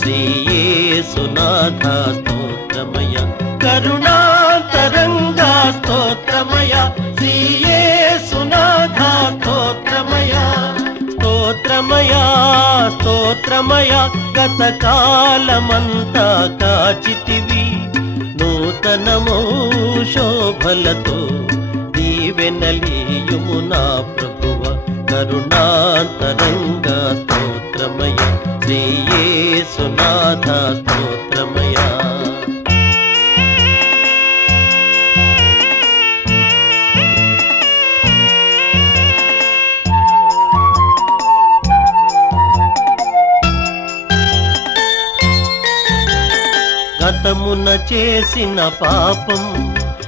శ్రీయేసునాథ స్తోత్రమయ కరుణాంతరంగా స్తోత్రమయ శ్రీయేసునాథ స్తోత్రమయ స్తోత్రమయ స్తోత్రమయ గతకాలమంతా కాచితివి నూతనమో శోభలతో దీవెనలీయుము నా ప్రభువ కరుణాంతరంగా స్తోత్రమయ శ్రీయేసునాథ స్తోత్రమయ గతమున చేసిన పాపం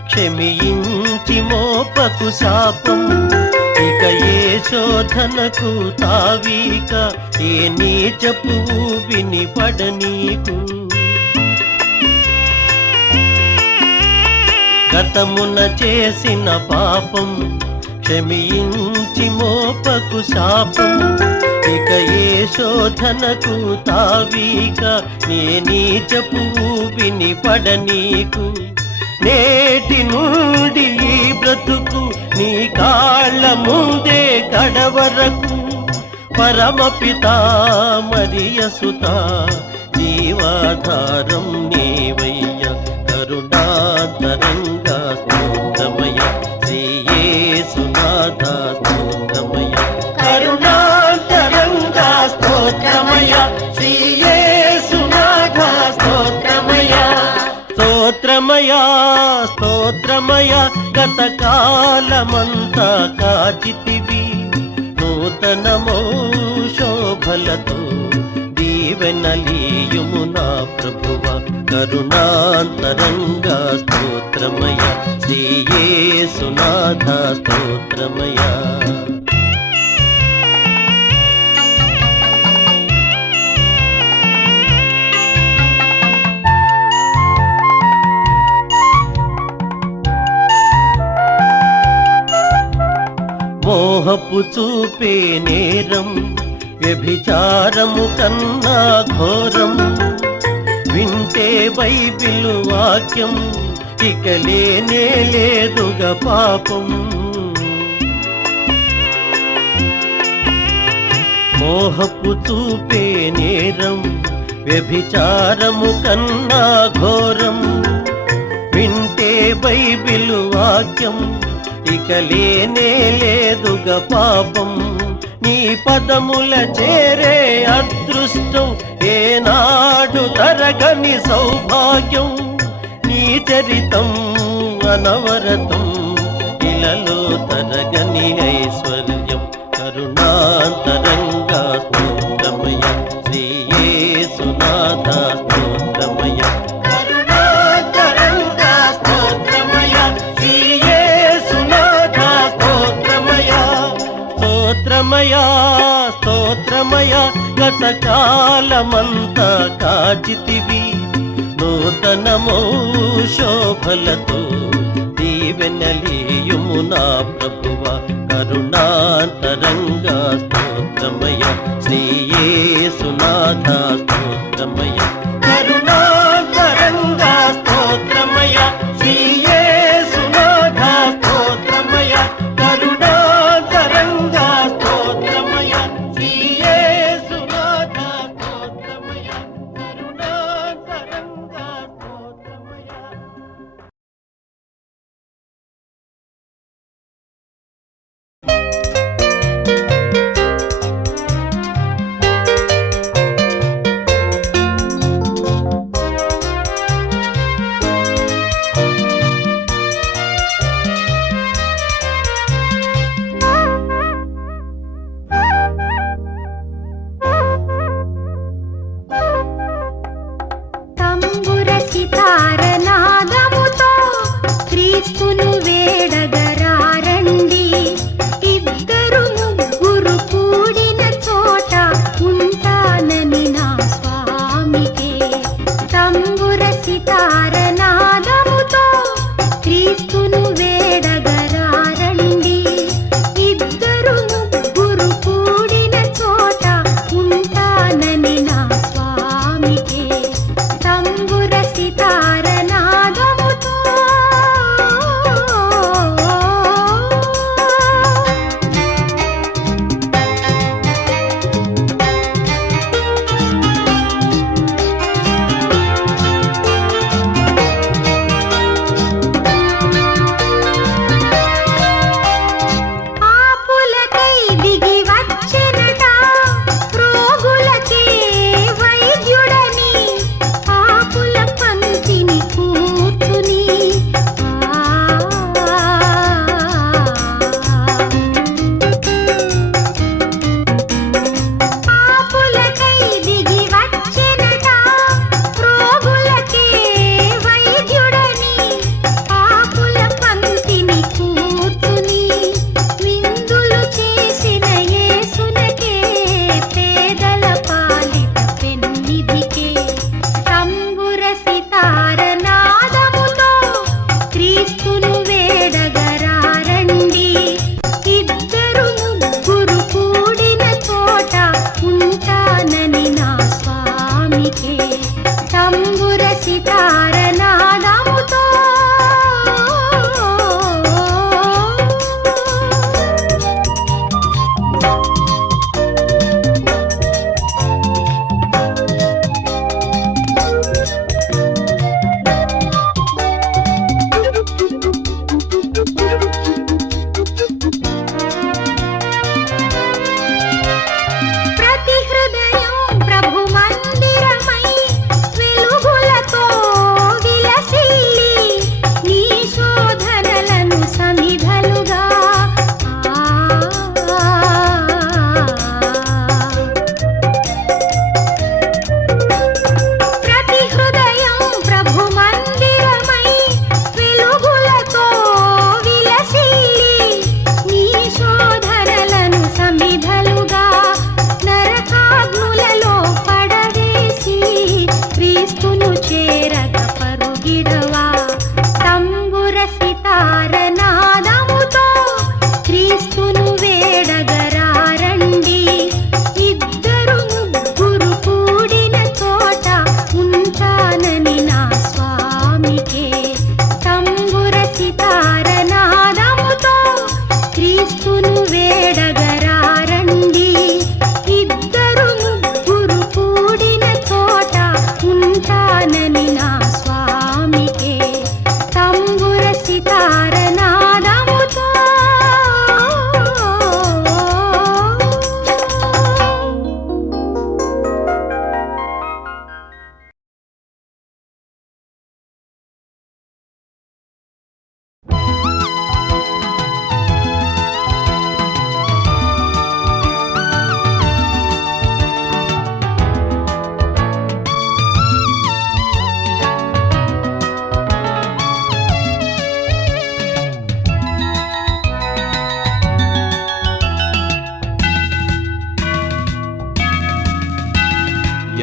క్షమించి మోపకు శాపం ఇక ఏ శోధనకు తావీక ఏ నీచపు వినిపడ నీకు గతమున చేసిన పాపం క్షమించి మోపకు శాపం ఇక ఏ శోధనకు తావీక నే నీచపు వినిపడ నీకు నేటి నుండి ఈ బ్రతుకు నీ కాళ్ళ ముందే కడవరకు పరమపిత మరియసుత జీవాధారం నీవయ్య కరుణాంతరంగా స్తోత్రమయ శ్రీయేసునాథ స్తోత్రమయ కరుణాంతరంగా స్తోత్రమయ శ్రీయేసునాథ స్తోత్రమయ స్తోత్రమయ స్తోత్రమయ గతకాలమంతా కాచితివి నూతనమో శోభలతో దీవెనలీయుము నా ప్రభువ కరుణాంతరంగా స్తోత్రమయ శ్రీయేసునాథ స్తోత్రమయ మోహపు చూపే నేరం వ్యభిచారము కన్నా ఘోరం వింటే బైబిల్ వాక్యం ఇక లేనే లేదుగా పాపం మోహపు చూపే నేరం వ్యభిచారము కన్నా ఘోరం వింటే బైబిల్ వాక్యం ఇక లేనే లేదుగా పాపం నీ పదముల చేరే అదృష్టం ఏనాడు తరగని సౌభాగ్యం నీ చరితం అనవరతం ఇలలో తరగని ఐశ్వర్యం కరుణాంతరంగా స్తోత్రమయ శ్రీయేసునాథ స్తోత్రమయ స్తోత్రమయ స్తోత్రమయ గతకాలమంతా కాచితివి నూతనమో శోభలతో దీవెనలీయుము నా ప్రభువ కరుణాంతరంగా స్తోత్రమయ శ్రీయేసునాథ స్తోత్రమయ కరుణాంతరంగా స్తోత్రమయ శ్రీయేసునాథ స్తోత్రమయ కరుణాంతరంగా స్తోత్రమయ శ్రీయేసునాథ స్తోత్రమయ కరుణాంతరంగా స్తోత్రమయ సితారనాదముతో ప్రతి హృదయం ప్రభు మందిరమై వెలుగులతో విలసిల్లి నీ శోధనలను సమిధలుగా ప్రతి హృదయం ప్రభు మందిరమై వెలుగులతో విలసిల్లి నీ శోధనలను సమిధలుగా నరకాగ్నులలో పడవేసి క్రీస్తును చేరగ పరుగిడవా తంబుర సితారనాదముతో క్రీస్తును వేడగరారండి ఇద్దరు ముగ్గురు కూడిన చోట ఉంటానని నా స్వామికే తంబుర సితారనాదముతో క్రీస్తును వేడగరారండి ఇద్దరు ముగ్గురు కూడిన చోట ఉంటానని నా స్వామికే తంబుర సితారనాదముతో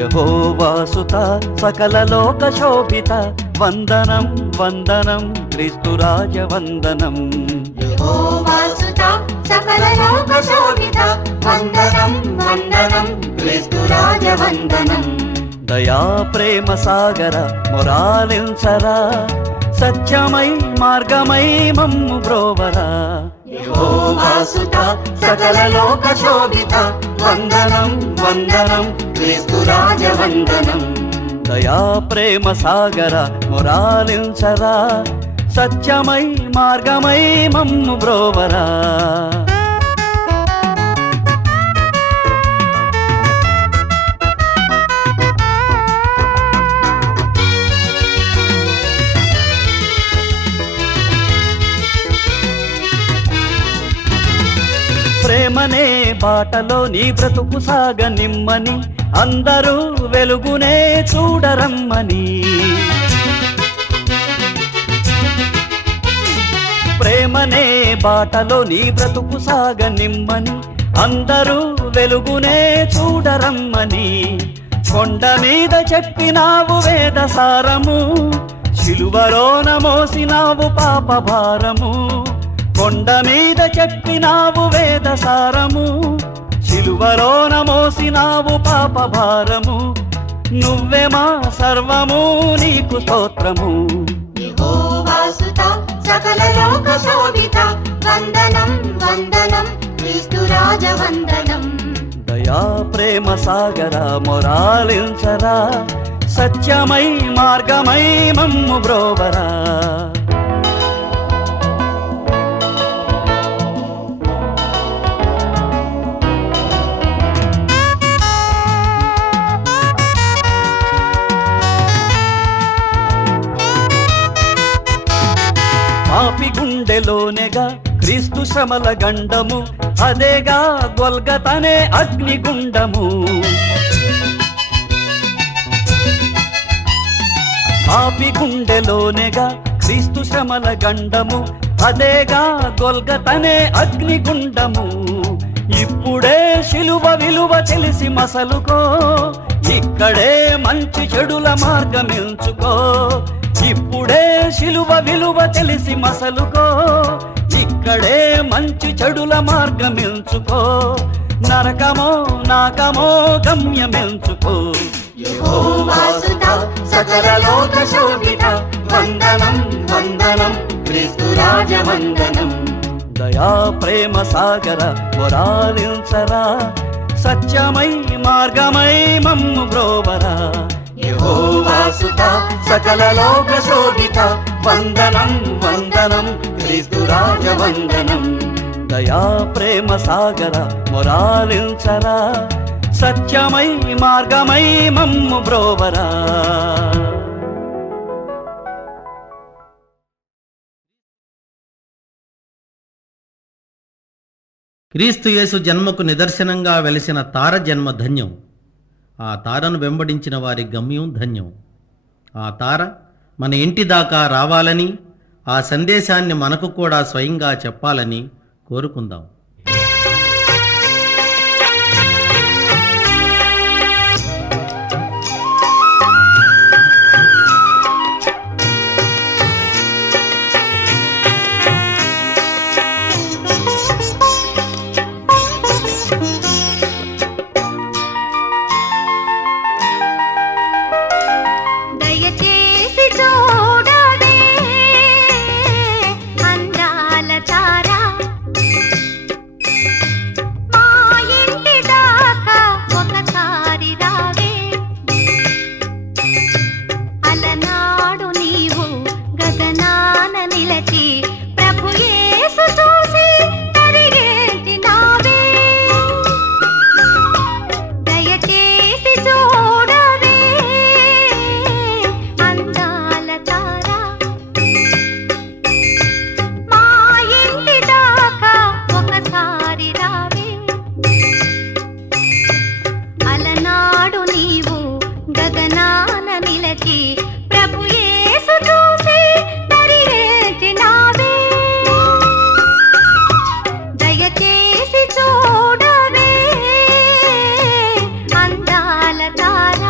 యెహోవాసుత సకల లోక శోభిత వందనం వందనం క్రీస్తురాజ వందనం యెహోవాసుత సకల లోక శోభిత వందనం వందనం క్రీస్తురాజ వందనం దయా ప్రేమ సాగర మొరాలించరా సత్యమై మార్గమై మమ్ము బ్రోవరా యెహోవాసుత సకల లోక శోభిత వందనం వందనం క్రీస్తురాజ వందనం దయా ప్రేమ సాగర మొరాలించరా సత్యమై మార్గమై మమ్ము బ్రోవరా ప్రేమనే బాటలో నీ బ్రతుకు సాగనిమ్మని అందరూ వెలుగునే చూడరమ్మని ప్రేమనే బాటలో నీ బ్రతుకు సాగనిమ్మని అందరూ వెలుగునే చూడరమ్మని కొండ మీద చెప్పినావు వేద సారము శిలువలోన మోసినావు పాప భారము కొండ మీద చెప్పినావు వేద సారము శిలువలోన మోసినావు పాప భారము నువ్వే మా సర్వము నీకు స్తోత్రము యెహోవాసుత సకల లోక శోభిత వందనం వందనం క్రీస్తురాజ వందనం దయా ప్రేమ సాగర మొరాలించరా సత్యమై మార్గమై మమ్ము బ్రోవరా పాపి గుండెలోనేగా క్రీస్తు శ్రమల గండము అదేగా గొల్గతనే అగ్నిగుండము పాపి గుండెలోనేగా క్రీస్తు శ్రమల గండము అదేగా గొల్గతనే అగ్నిగుండము ఇప్పుడే శిలువ విలువ తెలిసి మసలుకో ఇక్కడే మంచి చెడుల మార్గమెంచుకో ఇప్పుడే శిలువ విలువ తెలిసి మసలుకో ఇక్కడే మంచి చెడుల మార్గమెంచుకో నరకమో నాకమో గమ్యమెంచుకో యెహోవాసుత సకల లోక శోభిత వందనం వందనం క్రీస్తు రాజ వందనం. దయా ప్రేమ సాగర మొరాలించరా, సత్యమై మార్గమై మమ్ము బ్రోవరా. యెహోవాసుత సకల లోక శోభిత వందనం వందనం క్రీస్తు రాజ వందనం. దయా ప్రేమ సాగర మొరాలించరా, సత్యమై మార్గమై మమ్ము బ్రోవరా. క్రీస్తు యేసు జన్మకు నిదర్శనంగా వెలిసిన తార జన్మ ధన్యం. ఆ తారను వెంబడించిన వారి గమ్యం ధన్యం. ఆ తార మన ఇంటి దాకా రావాలని, ఆ సందేశాన్ని మనకు కూడా స్వయంగా చెప్పాలని కోరుకుందాం. దయచేసి చూడవే అందాల తార, మా ఇంటి దాకా ఒకసారి రావే. అలనాడు నీవు గగనాన నిలచి ప్రభు యేసు చూసి తరిగేసినావే. దయచేసి చూడవే అందాల తార, మా ఇంటి దాకా ఒకసారి రావే. అలనాడు నీవు గగనాన నిలచి ప్రభు యేసు చూసి తరిగేసినావే. దయచేసి చూడవే అందాల తార.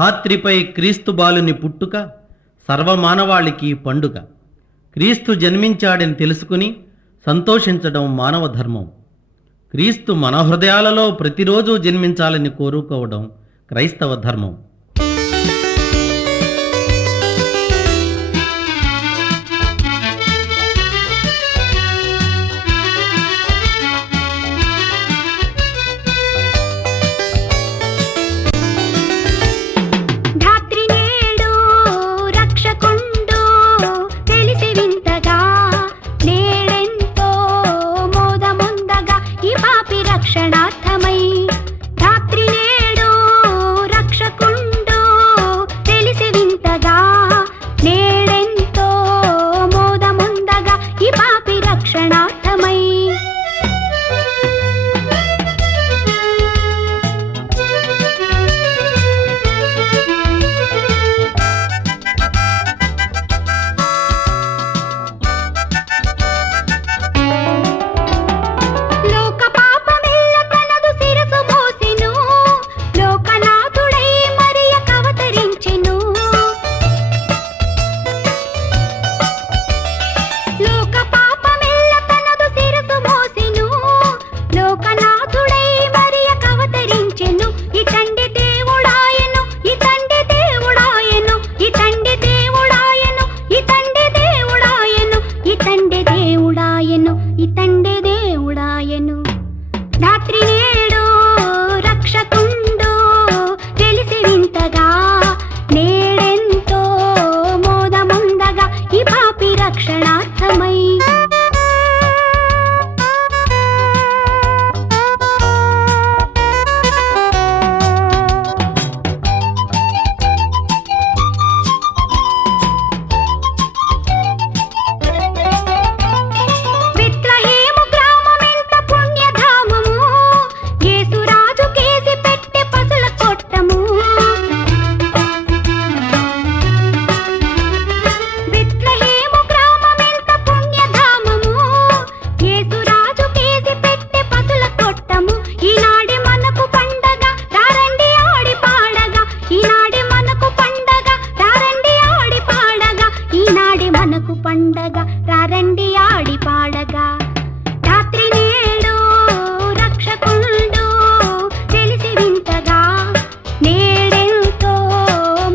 ధాత్రిపై క్రీస్తు బాలుని పుట్టుక సర్వమానవాళికి పండుగ. క్రీస్తు జన్మించాడని తెలుసుకుని సంతోషించడం మానవ ధర్మం. క్రీస్తు మన హృదయాలలో ప్రతిరోజు జన్మించాలని కోరుకోవడం క్రైస్తవ ధర్మం. ధాత్రి నేడు రక్షకుండు తెలిసి వింతగా నేడెంతో మోదముందగా ఈ పాపి రక్షణార్థమై. ధాత్రి నేడు రక్షకుండు తెలిసి వింతగా నేడెంతో మోదముందగా ఈ పాపి రక్షణార్థమై. లోక పాపమెల్ల తనదు శిరసు మోసెను, లోకనాథుడై మరియకవతరించెను. లోక పాపమెల్ల తనదు శిరసు మోసెను, లోకనాథుడై మరియకవతరించెను. ఇతండి దేవుడాయను, ఇతండి దేవుడాయను, ఇతండి దేవుడాయను, ఇతండి దేవుడాయను, ఇతండి దేవుడాయను, ఇతండి దేవుడాయను. ధాత్రి నేడు రక్షకుండు తెలిసి వింతగా నేడెంతో మోదముందగా ఈ పాపి రక్షణార్థమై. బెత్లెహేము గ్రామమెంత పుణ్యధామము, యేసురాజు కేసి పెట్టె పసుల కొట్టము. బెత్లెహేము గ్రామమెంత పుణ్యధామము, యేసురాజు కేసి పెట్టె పసుల కొట్టము. ఈనాడే మనకు పండగ రారండి ఆడి పాడగా, ఈనాడే మనకు పండగ రారండి ఆడి పాడగా, ఈనాడే మనకు పండగ రారండి ఆడి పాడగా. ధాత్రి నేడు రక్షకుండు తెలిసి వింతగా నేడెంతో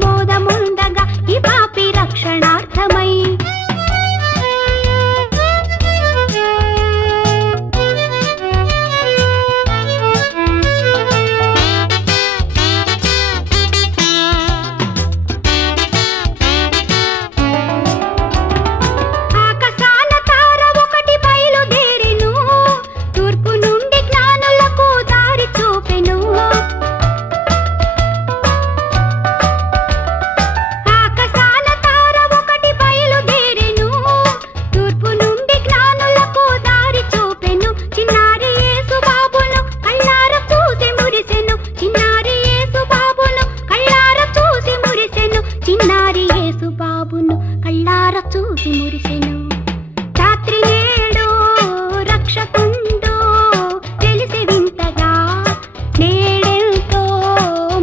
మోదముందగా ఈ పాపి రక్షణార్థమై. ఆకాశాన తార ఒకటి బయలుదేరెను, తూర్పు నుండి జ్ఞానులకు దారి చూపెను. ఆకాశాన తార ఒకటి బయలుదేరెను, తూర్పు నుండి జ్ఞానులకు దారి చూపెను. చిన్నారి యేసు బాబును కళ్ళార చూసి మురిసెను, చిన్నారి యేసు బాబును కళ్ళార చూసి మురిసెను, చిన్నారి యేసు బాబును కళ్ళార చూసి మురిసెను. ధాత్రి నేడు రక్షకుండు తెలిసి వింతగా నేడెంతో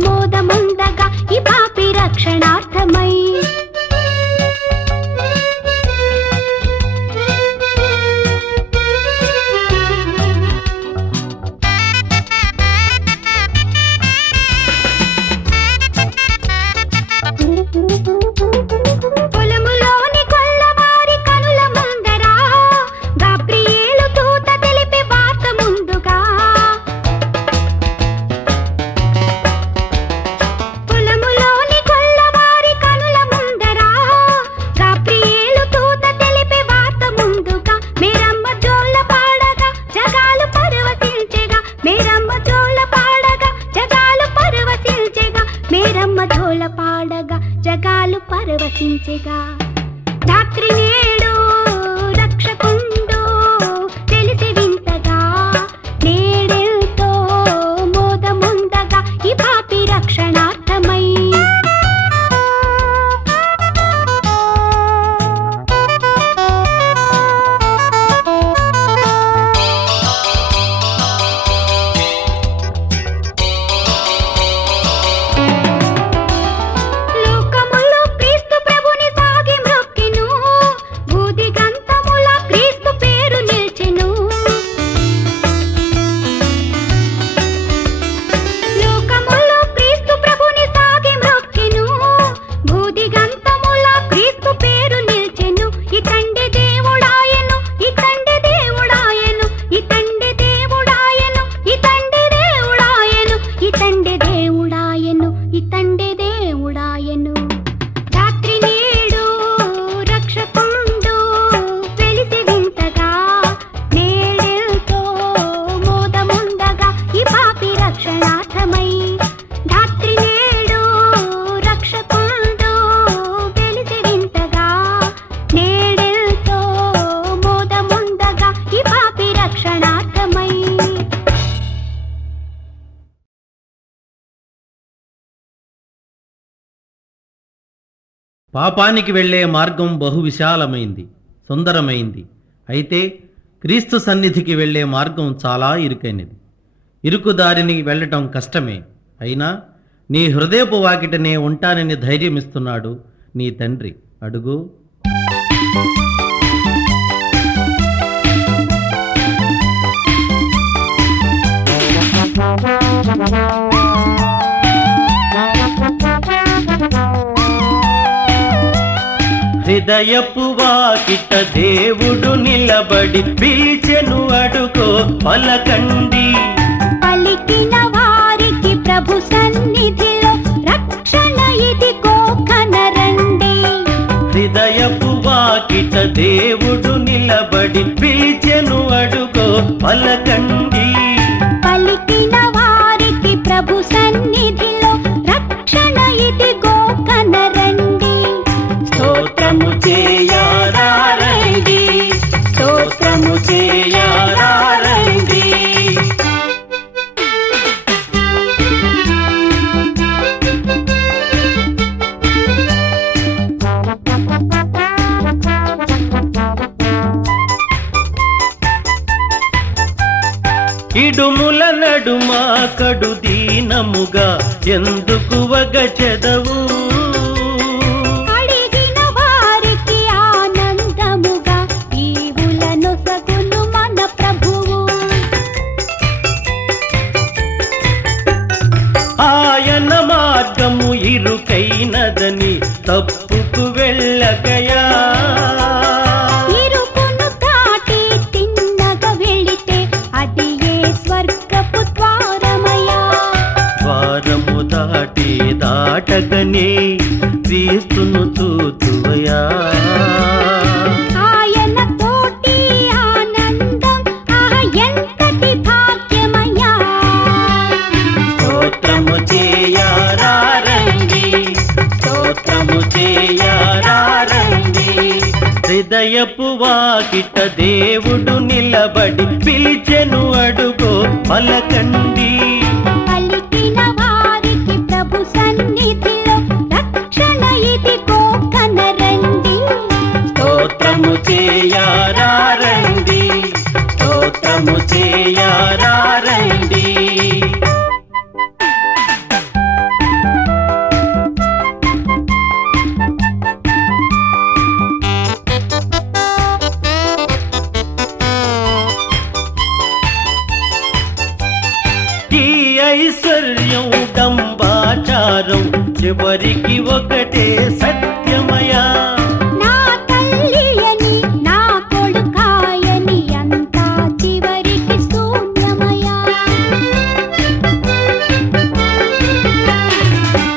మోదముందగా ఈ పాపి రక్షణార్థమై. పొలములోని కొల్లవారి కనుల ముందర గాబ్రియేలు దూత తెలిపే వార్త ముందుగా. పొలములోని కొల్లవారి కనుల ముందర గాబ్రియేలు దూత తెలిపే వార్త ముందుగా. మేరమ్మ జోల పాడగా జగాలు పరవశించెగా, మేరమ్మ జోల పాడగా జగాలు పరవశించెగా, మేరమ్మ జోల పాడగా జగాలు పరవశించెగా. ధాత్రి నేడు రక్షకుండు తెలిసి వింతగా నేడెంతో మోదముందగా ఈ పాపి రక్షణార్థమై. మూడాయను. రాత్రి నేడు రక్షకుండు వెలిసి వింతగా, నేడెంతో మోదముందగా ఈ పాపి రక్షణార్థమై. రాత్రి నేడు రక్షకుండు వెలిసి వింతగా, నేడెంతో మోదముందగా ఈ పాపి రక్షణార్థమై. పాపానికి వెళ్ళే మార్గం బహు విశాలమైంది, సుందరమైంది. అయితే క్రీస్తు సన్నిధికి వెళ్ళే మార్గం చాలా ఇరుకైనది. ఇరుకుదారిని వెళ్ళటం కష్టమే. అయినా నీ హృదయపు వాకిటనే ఉంటానని ధైర్యమిస్తున్నాడు నీ తండ్రి. అడుగు. హృదయపు వాకిట దేవుడు నిలబడి పిలిచెను, అడుగో పలకండి. పలికిన వారికి ప్రభు సన్నిధిలో రక్షణ ఇదిగో కనరండి. హృదయపు వాకిట దేవుడు నిలబడి పిలిచెను, అడుగో పలకండి. పలికిన వారికి ప్రభు సన్నిధిలో రక్షణ ఇదిగో కనరండి. స్తోత్రము చేయారండి, స్తోత్రము చేయారండి. ఇడుముల నడుమ కడు దీనముగా ఎందుకు వగచెదవు? అడిగిన వారికి ఆనందముగా ఈవులను సగును మన ప్రభువు. ఆయన మార్గము ఇరుకైనదని తప్పుకు వెళ్ళగయా. ఇరుకును దాటి తిన్నగా వెళితే అది ఏ స్వర్గపు ద్వారమయ్యా. ద్వారము దాటి దాటగనే క్రీస్తును చూతువయా. ఆయన తోటి ఆనందం ఎంతటి భాగ్యమయ్యా. స్తోత్రము చేయారండి, స్తోత్రము చేయారండి. హృదయపు వాకిట దేవుడు నిలబడి పిలిచెను, అడుగో పలకండి. పలికిన వారికి ప్రభు సన్నిధిలో రక్షణ ఇదిగో కనరండి. స్తోత్రము చేయారండి, స్తోత్రము చేయారండి. ఈ ఐశ్వర్యం డంబాచారం చివరికి ఒకటే సత్యమయా. నా తల్లి అని నా కొడుకాయని అంతా చివరికి శూన్యమయ్యా.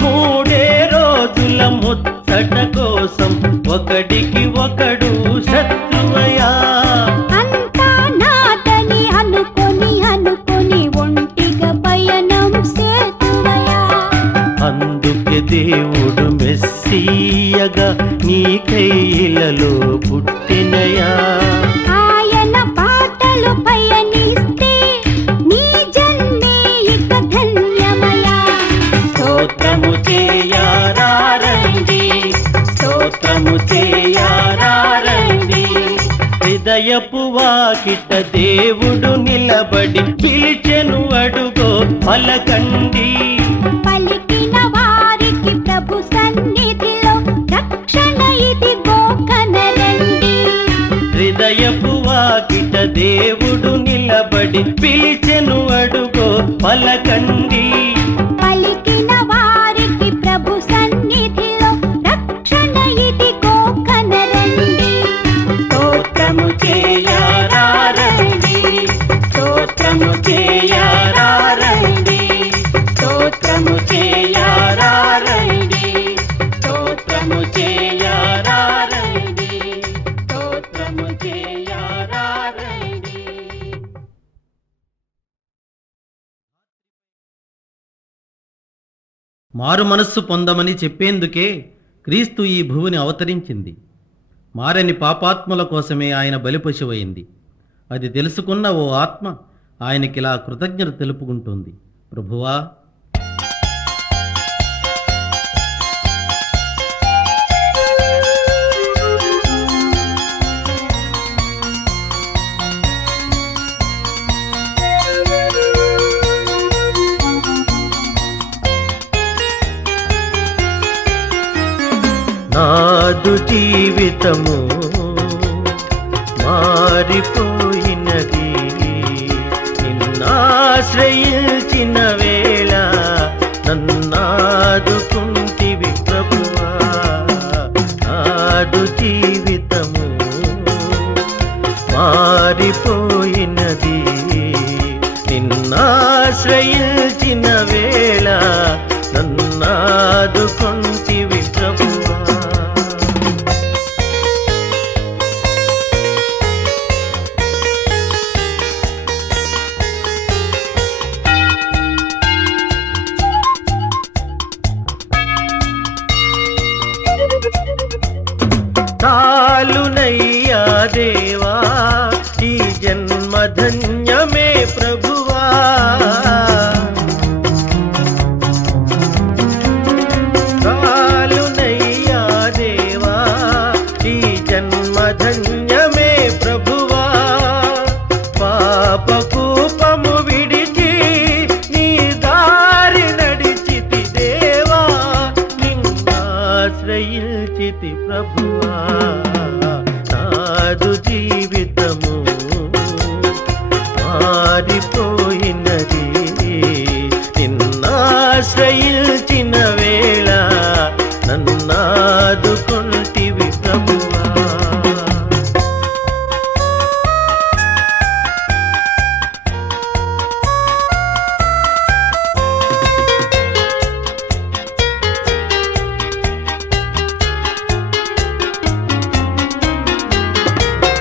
మూడే రోజుల ముచ్చట కోసం ఒకడికి ఒకడు శత్రువయా. అంతా నాదని అనుకొని ఒంటిగా పయనం సేతువయ్యా. అందుకే దేవుడు మెస్సీయగా నీ కైలలో పుట్టినయా. ఆయన పాటలు పయనిస్తే నీ జన్మే ఇక ధన్యమయ్యా. స్తోత్రము చేయారండి, స్తోత్రము చేయారండి. హృదయపు వాకిట దేవుడు నిలబడి పిలిచెను, అడుగో పలకండి. పలికిన వారికి ప్రభు సన్నిధిలో రక్షణ ఇదిగో కనరండి. హృదయపు వాకిట దేవుడు నిలబడి పిలిచెను, అడుగో పలకండి. పలికిన వారికి ప్రభు సన్నిధిలో రక్షణ ఇదిగో కనరండి. స్తోత్రము చేయారండి, స్తోత్రము చేయారండి, స్తోత్రము చేయారండి. మారు మనస్సు పొందమని చెప్పేందుకే క్రీస్తు ఈ భూమిని అవతరించింది. మారని పాపాత్ముల కోసమే ఆయన బలిపశువైంది. అది తెలుసుకున్న ఓ ఆత్మ ఆయనకిలా కృతజ్ఞత తెలుపుకుంటుంది. ప్రభువా, నాదు జీవితము మారిపోయినది, నిన్నాశ్రయించిన వేళ నన్నాదుకుంటివి ప్రభువా. నాదు జీవితము మారిపోయినది, నిన్నాశ్రయించిన వేళ నన్నాదుకుంటివి ప్రభువా. చాలునయ్యా దేవా ఈ జన్మధన్యమే ప్రభువా. చాలునయ్యా దేవా ఈ జన్మధన్యమే ప్రభువా. పాపకూపము విడిచి నీ దారి నడిచితి దేవా, నిన్నాశ్రయించితి ప్రభువా. నాదు జీవితము మారిపోయినది, నిన్నాశ్రయించిన వేళ నన్నాదుకుంటివి ప్రభువా.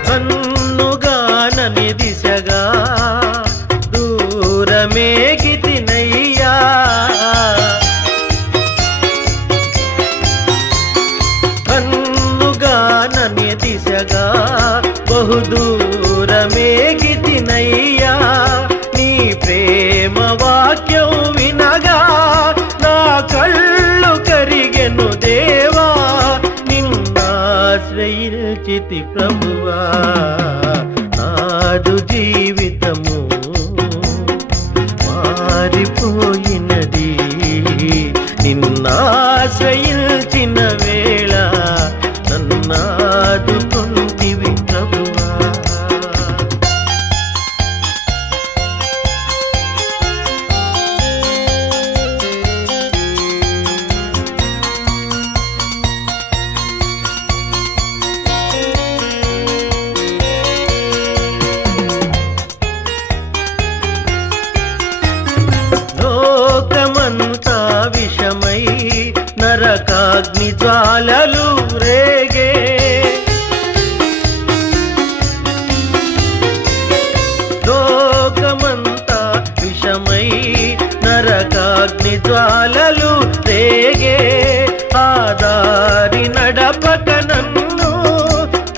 కన్నుగానని దిశగా దూరమేగితినయ్యా, కన్నుగానని దిశగా బహుదూరమేగితినయ్యా. నీ ప్రేమ వాక్యం వినగా నా కళ్ళు కరిగెను దేవా, నిన్నాశ్రయించితి ప్రభువా. నాదు జీవితము మారిపోయినది, నిన్నాశ్రయించిన వేళ నన్నాదుకుంటివి ప్రభువా. లోకమంతా విషమై నరకాగ్ని జ్వాలలు రేగే, లోకమంతా విషమై నరకాగ్ని జ్వాలలు రేగే. ఆదారి నడపక నన్ను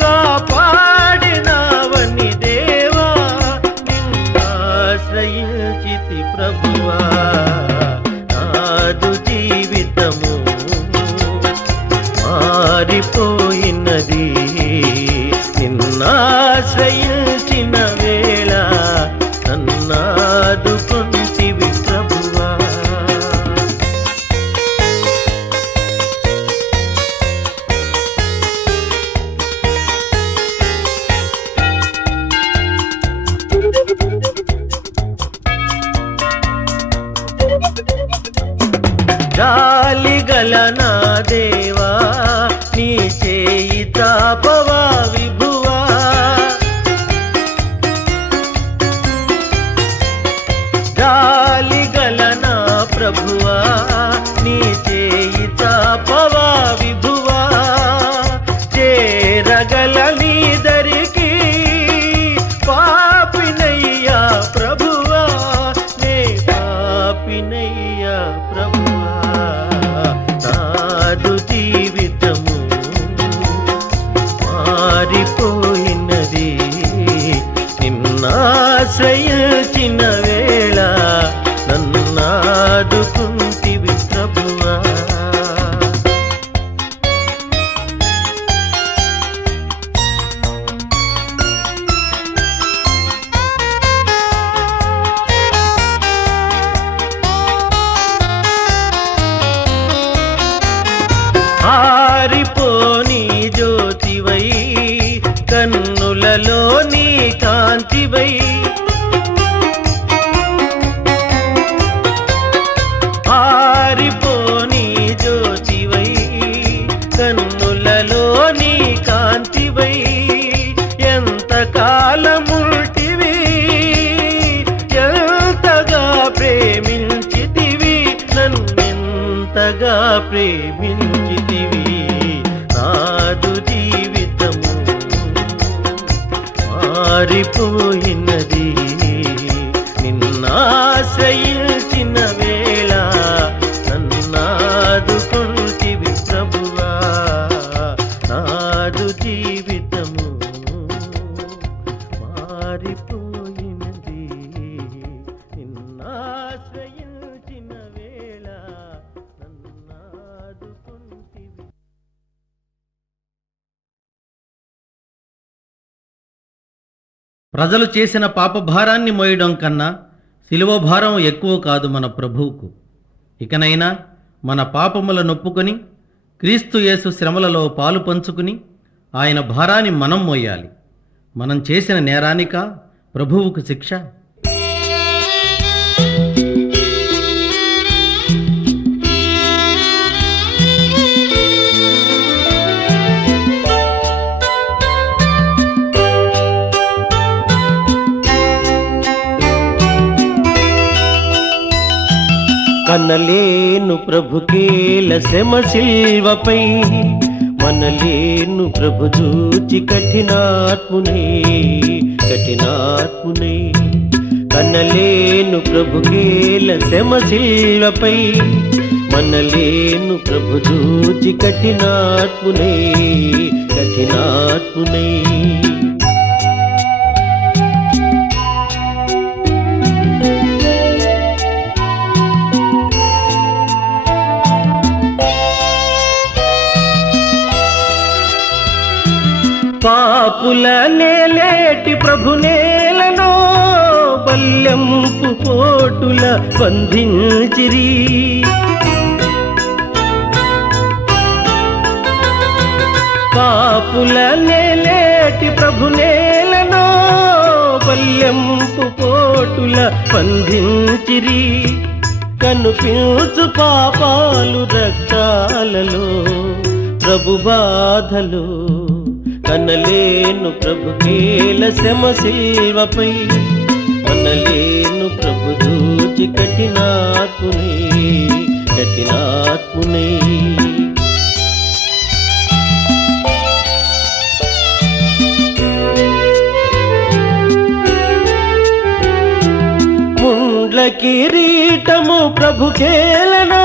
కాపాడినావని దేవా, నిన్నాశ్రయించితి ప్రభువా. నాదు జీవితము మారిపోయినది, నిన్నాశ్రయించిన వేళ నన్నాదుకుంటివి ప్రభువా. జాలిగల నా దేవా నీ చేయి చాపవా విభువా. జాలిగల నా ప్రభువా నీ చేయి చాపవా విభువా. చేరగల నీ దరికి పాపినయ్యా ప్రభువా, నే పాపినయ్యా ప్రభువా. కాంతివై ఆరిపోని జ్యోతివై కన్నులలో నీ కాంతివై ఎంత కాలముంటివి ఎంతగా ప్రేమించితివి నన్నెంతగా ప్రేమించితివి నాదు జీవితము మారిపోయినది నిన్నాశ్రయించిన వేళ నన్నాదుకుంటివి ప్రభువా నాదు జీవితము మారిపోయినది నిన్నాశ్రయించిన వేళ నన్నాదుకుంటివి. ప్రజలు చేసిన పాపభారాన్ని మోయడం కన్నా శిలువ భారం ఎక్కువ కాదు మన ప్రభువుకు. ఇకనైనా మన పాపముల నొప్పుకొని క్రీస్తు యేసు శ్రమలలో పాలు పంచుకుని ఆయన భారాన్ని మనం మోయాలి. మనం చేసిన నేరానిక ప్రభువుకు శిక్ష? కనలేను ప్రభుకేల శ్రమ శిల్వపై మనలేను ప్రభు చూచి కఠినాత్మునే కనలేను ప్రభుకేల శ్రమ శిల్వపై మనలేను ప్రభు చూచి కఠినాత్మునే పాపుల నేలేటి ప్రభు నేలను బల్యంపు పోటుల బంధించిరి పాపుల నేలేటి ప్రభు నేలను బల్యంపు పోటుల బంధించిరి కనుపించు పాపాలు రక్తాలలో ప్రభు బాధలు కనలేను ప్రభుకేల శ్రమ శిల్వపై మనలేను ప్రభు చూచి కఠినాత్మునే ముండ్ల కిరీటము ప్రభుకేలను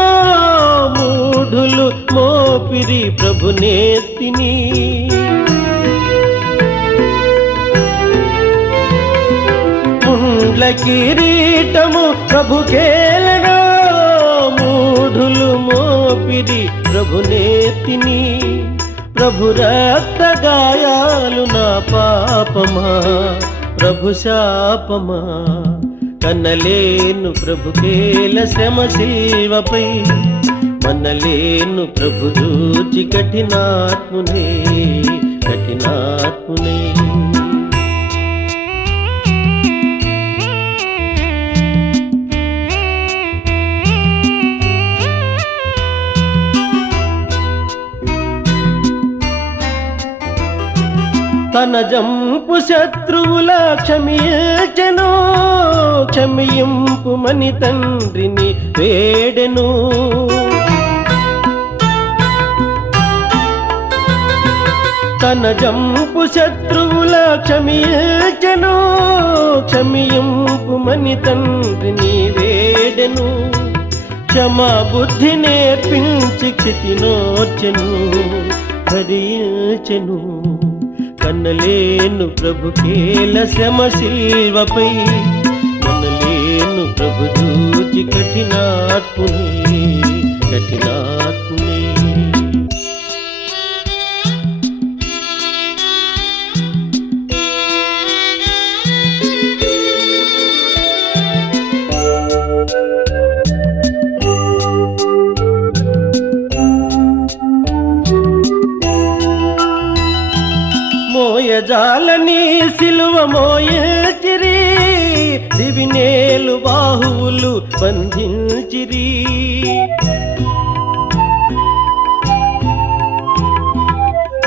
మూఢులు మోపిరి ప్రభు నేతిని ముండ్ల కిరీటము ప్రభుకేలను మూఢులు మోపిరి ప్రభు నేతిని ప్రభు రక్త గాయాలు నా పాపమా ప్రభు శాపమా కనలేను ప్రభుకేల శ్రమ శిల్వపై మనలేను ప్రభు చూచి కఠినాత్మునే తన జంపు శత్రువుల క్షమింపు మని తండ్రిని వేడెను తన జంపు శత్రువుల క్షమింపు మని తండ్రిని వేడెను క్షమా బుద్ధి నేర్పించి క్షితినోర్చెను భరించెను కనలేను ప్రభుకేల శ్రమ శిల్వపై మనలేను ప్రభు చూచి కఠినాత్మునే మోయజాలని సిలువ మోయచిరి దివినేలు బాహువులు బంధించిరి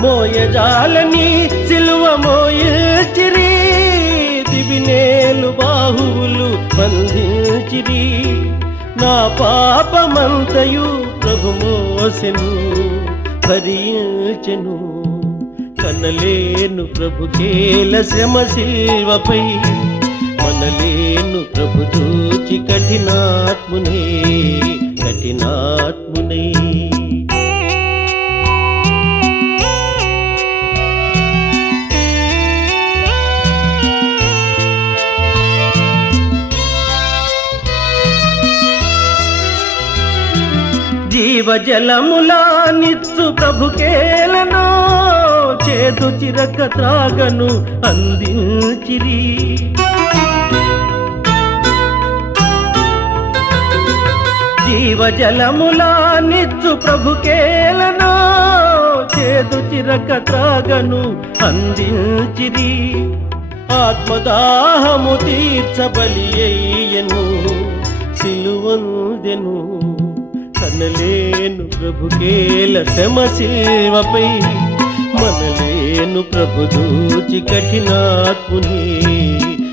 మోయజాలని సిలువ మోయిల్చిరి దివినేలు బాహువులు బంధించిరి నా పాపమంతయు ప్రభు మోసెను భరించెను కనలేను ప్రభు కేల శ్రమ శిల్వపై మనలేను ప్రభు చూచి కఠినాత్మునే కఠినాత్మునే జీవజలములా నిత్సు ప్రభుకేలను చేదు చిరక త్రాగను అందించిరి జీవజలములా నిత్సు ప్రభుకేలను చేదు చిరక త్రాగను అందించిరి ఆత్మదాహము తీర్చబలి అయ్యను సిలువందెను కనలేను ప్రభుకేల శ్రమ శిల్వపై మనలేను ప్రభు దూచి కఠినాత్మునే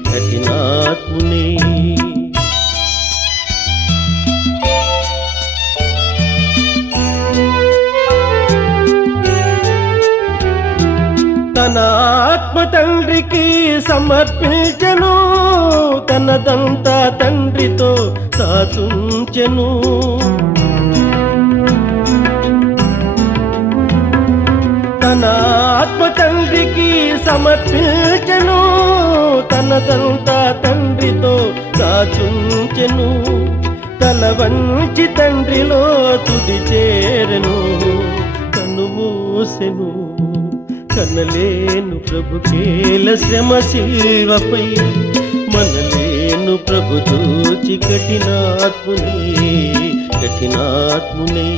కఠినాత్మునే తన ఆత్మ తండ్రికి సమర్పించెను తనదంతా తండ్రితో సాతుంచెను తన ఆత్మ తండ్రికి సమర్పించెను తనదంతా తండ్రితో సాచుంచెను తల వంచి తండ్రిలో తుది చేరెను కన్ను మూసెను కనలేను ప్రభుకేల శ్రమ శిల్వపై మనలేను ప్రభు దూచి కఠినాత్మునే కఠినాత్మునే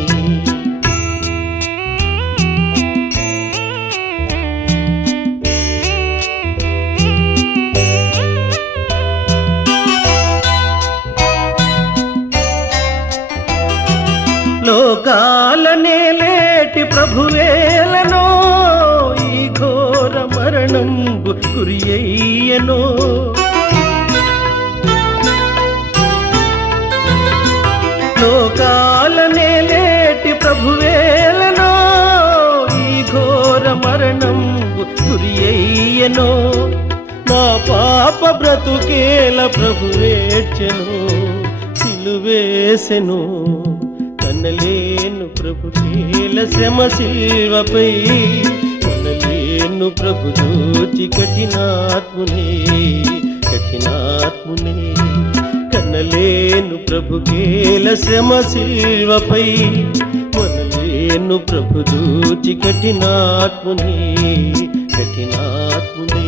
లోకాలనే లేటి ప్రభువేలనో ఈ ఘోర మరణంబు గురియయ్యనో లోకాలనే లేటి ప్రభువేలనో ఈ ఘోర మరణంబు గురియయ్యనో నా పాప బ్రతుకేల ప్రభువేర్చెను సిలువేసెను కనలేను ప్రభుకేల శ్రమ శిల్వపై కనలేను ప్రభు దూచి కఠినాత్మునే కఠినాత్మునే కనలేను ప్రభుకేల శ్రమ శిల్వపై మనలేను ప్రభు దూచి కఠినాత్మునే కఠినాత్మునే